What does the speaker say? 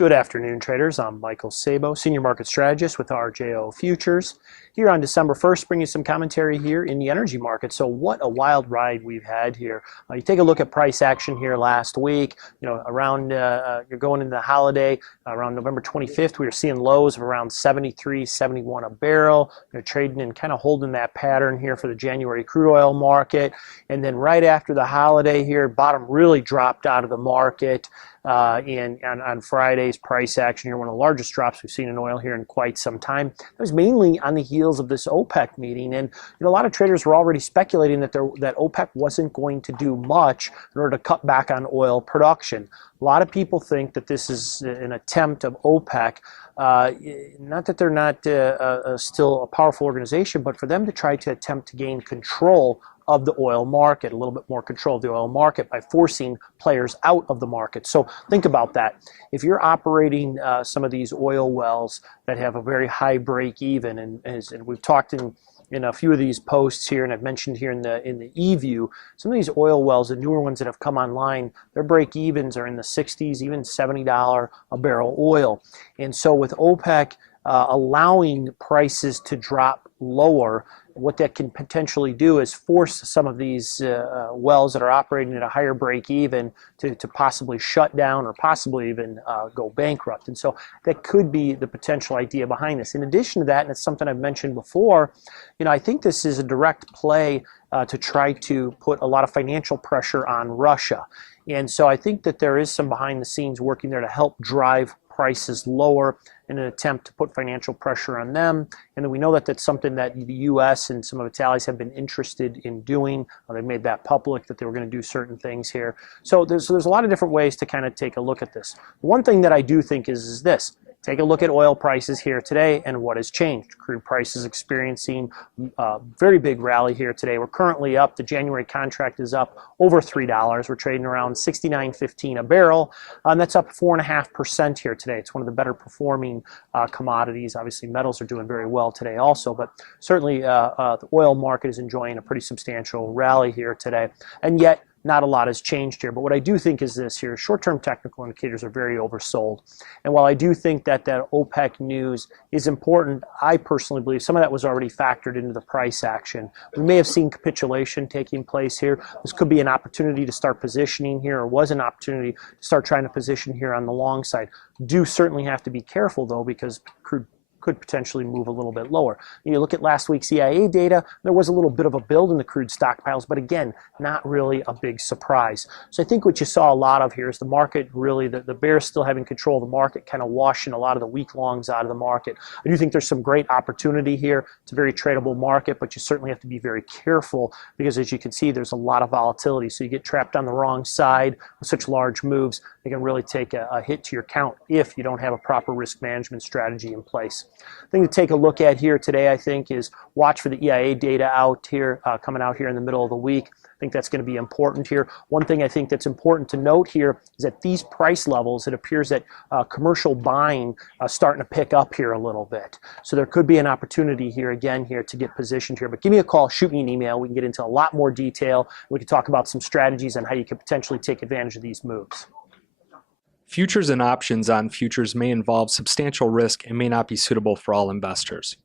Good afternoon, traders. I'm Michael Sabo, Senior Market Strategist with RJO Futures. Here on December 1st, bringing you some commentary here in the energy market. So what a wild ride we've had here. You take a look at price action here last week, around, you're going into the holiday, around November 25th, we were seeing lows of around 73, 71 a barrel. You're trading and kind of holding that pattern here for the January crude oil market. And then right after the holiday here, bottom really dropped out of the market. On Friday's price action here, one of the largest drops we've seen in oil here in quite some time. It was mainly on the heels of this OPEC meeting, and a lot of traders were already speculating that OPEC wasn't going to do much in order to cut back on oil production. A lot of people think that this is an attempt of OPEC, not that they're not still a powerful organization, but for them to try to attempt to gain control of the oil market, a little bit more control of the oil market by forcing players out of the market. So think about that. If you're operating some of these oil wells that have a very high break even, and we've talked in a few of these posts here, and I've mentioned here in the eView, some of these oil wells, the newer ones that have come online, their break evens are in the 60s, even $70 a barrel oil. And so with OPEC allowing prices to drop lower, what that can potentially do is force some of these wells that are operating at a higher break even to possibly shut down or possibly even go bankrupt. And so that could be the potential idea behind this. In addition to that, and it's something I've mentioned before, I think this is a direct play to try to put a lot of financial pressure on Russia. And so I think that there is some behind the scenes working there to help drive prices lower in an attempt to put financial pressure on them. And then we know that that's something that the U.S. and some of its allies have been interested in doing. They made that public that they were going to do certain things here. So there's a lot of different ways to kind of take a look at this. One thing that I do think is this. Take a look at oil prices here today and what has changed. Crude prices experiencing a very big rally here today. We're currently up. The January contract is up over $3. We're trading around $69.15 a barrel. And that's up 4.5% here today. It's one of the better performing commodities. Obviously, metals are doing very well today also, but certainly the oil market is enjoying a pretty substantial rally here today. And yet, not a lot has changed here. But what I do think is this here, short-term technical indicators are very oversold. And while I do think that OPEC news is important, I personally believe some of that was already factored into the price action. We may have seen capitulation taking place here. This could be an opportunity to start positioning here, or was an opportunity to start trying to position here on the long side. Do certainly have to be careful, though, because crude could potentially move a little bit lower. You look at last week's EIA data, there was a little bit of a build in the crude stockpiles, but again, not really a big surprise. So I think what you saw a lot of here is the market really, the bears still having control of the market, kind of washing a lot of the weak longs out of the market. I do think there's some great opportunity here. It's a very tradable market, but you certainly have to be very careful because as you can see, there's a lot of volatility. So you get trapped on the wrong side with such large moves, they can really take a hit to your count if you don't have a proper risk management strategy in place. Thing to take a look at here today, I think, is watch for the EIA data out here, coming out here in the middle of the week. I think that's going to be important here. One thing I think that's important to note here is at these price levels, it appears that commercial buying starting to pick up here a little bit. So there could be an opportunity here again here to get positioned here. But give me a call, shoot me an email. We can get into a lot more detail. We can talk about some strategies on how you could potentially take advantage of these moves. Futures and options on futures may involve substantial risk and may not be suitable for all investors.